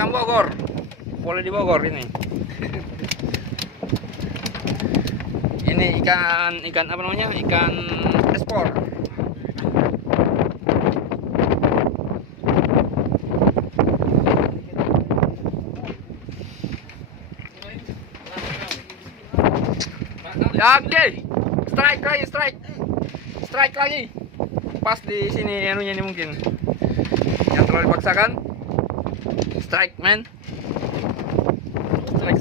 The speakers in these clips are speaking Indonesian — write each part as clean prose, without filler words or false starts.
ikan Bogor. Boleh di Bogor ini. Ini ikan apa namanya? Ikan ekspor. Oke, strike lagi. Pas di sini anunya ini mungkin. Yang terlalu dipaksakan. Strike, man.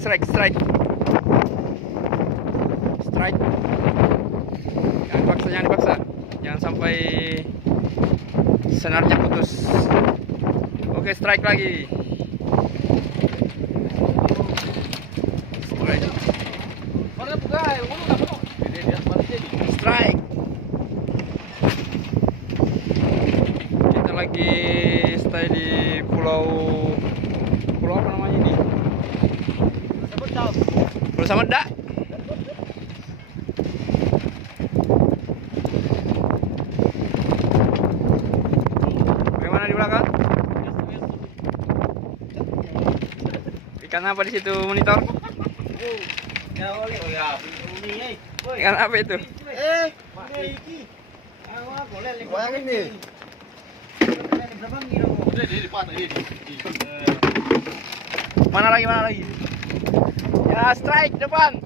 Strike. Jangan dipaksa. Jangan sampai senarnya putus. Oke, strike lagi. Strike. Kita lagi stay di pulau apa namanya ini? Pulau Samudra. Bagaimana di belakang? Ikan apa di situ, monitor? Ikan apa itu? Mana lagi? Ya, strike depan.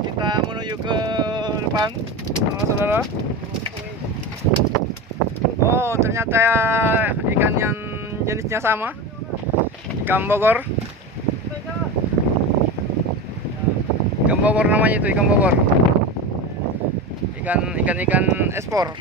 Kita menuju ke depan, saudara. Oh, ternyata ikan yang jenisnya sama. Ikan Bogor. Ikan Bogor namanya itu, ikan Bogor. Ikan ekspor.